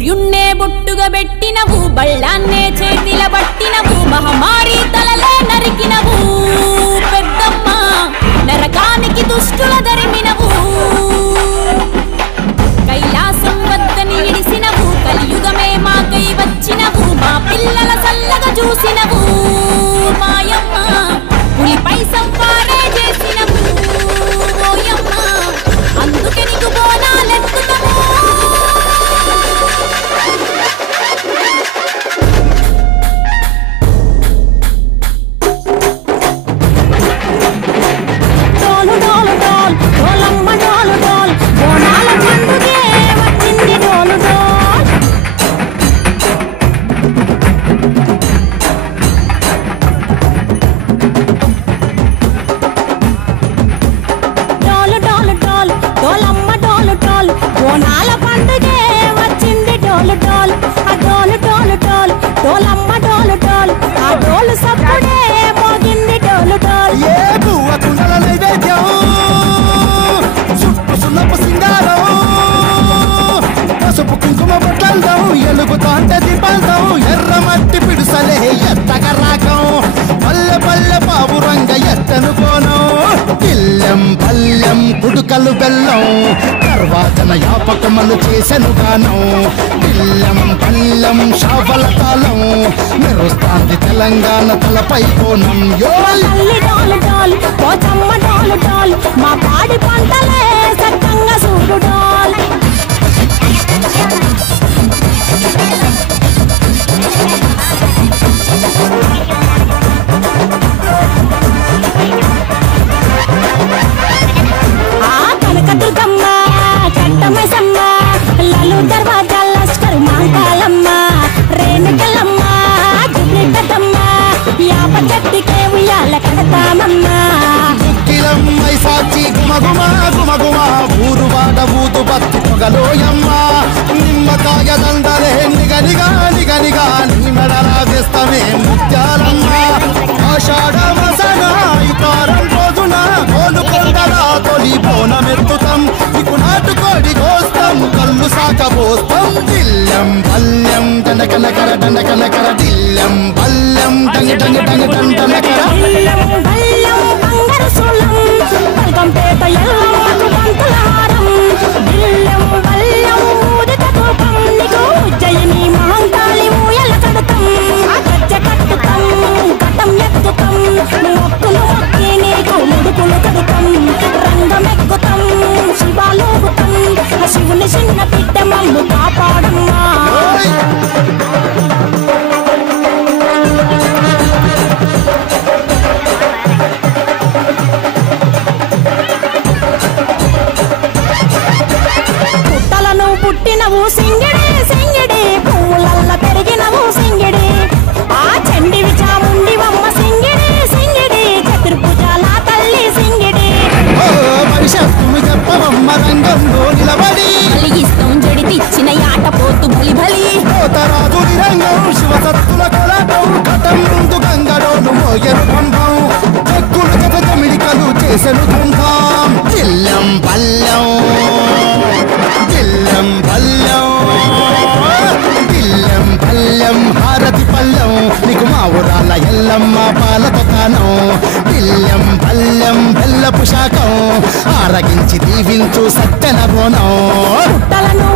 సూర్యున్నే బొట్టుగా పెట్టినవు బళ్ళాన్నే చేతిల పట్టినవు మహమ్మారి తలలే నరికినవు పెద్దమ్మ నరకానికి దుష్టుల దరిమినవు కైలాసం వద్దని ఇడిసినవు కలియుగమే మాకై వచ్చినవు మా పిల్లల చల్లగా చూసినవు మాయమ్మ పులిపై సంపారే చేసినవు ఓయమ్మ అందుకే నీకు బోనాలెత్తుతాము ఎర్రమట్టి పిడుసలే ఎత్తగరాకం పల్లె పల్లె పావురంగ ఎత్తనుకోను పిల్లెం పల్లెం కుడుకలు బెల్లం తర్వాతన యాపకమలు చేసెను గానం పిల్లెం పల్లెం షావల తాళం మెరుస్తాంది తెలంగాణ తలపై కోణం మా పాడి పంటలే సక్కంగా చూడు డాల్ కనకదుర్గమ్మ కట్టమసమ్మ లలు దర్వాజా లస్కర్ మాంకాలమ్మ రేణుకలమ్మ దుర్నిటమ్మ యాప చెట్టుకే ఉయ్యాల కడతామమ్మ కిలమ్మై సాచి గుమగుమ గుమగుమ ఊరు వాడ ఊదు బత్తు పొగలోయమ్మ నిమ్మకాయ దండలే నిగనిగా నిగనిగా నీ మెడలా వేస్తమే ముత్యాలమ్మ ఆషాఢ మసన ఇతారం రోజున కోలుకొండల తొలి బోనమెత్తుతాం నీకు నాటుకోడి కోస్తాం కళ్ళు సాకబోస్తాం దిల్లం పల్లెం దండకనకర దండకనకర దిల్లం పల్లెం డంగ డంగ డంగ డండనకర పల్కంపేట ఎల్లమ్మకు పంతులహారం బిల్లం బల్లం ఊదిక తూపం నీకు ఉజ్జయిని మహంకాళి ఊయల కడతాం గజ్జ కట్టుతాం కటం ఎత్తుతాం మొక్కులు మొక్కి నీకు ముడుకులు కడుతాం రంగమెక్కుతాం శివాలోగుతాం శివుని చిన్న బిడ్డ మమ్ము కాపాడమ్మా పుట్టినవు సింగిడి సింగిడి పువ్వులల్ల పెరిగినవు సింగిడి ఆ చండివి చాముండివమ్మ సింగిడి సింగిడి చతుర్భుజాల తల్లి సింగిడి భవిష్యత్తు చెప్పవమ్మ రంగంలో నిలబడి కలిగిస్తాం జడితిచ్చిన యాట పోతు బలి బలి పోతరాజు రంగం శివసత్తుల కొలటం కటం ముందు గంగడోను మోయరు పంపం చెక్కులు జమిడికలు చేసెను ధుంధాం దిల్లం పల్లెం దిల్లం పల్లెం దిల్లం పల్లెం హారతి పల్లెం నీకు మా ఊరాల ఎల్లమ్మ పాలతో కానం దిల్లం పల్లెం బెల్లపు శాఖం ఆరగించి దీవించు సత్యన బోనం పుట్టలను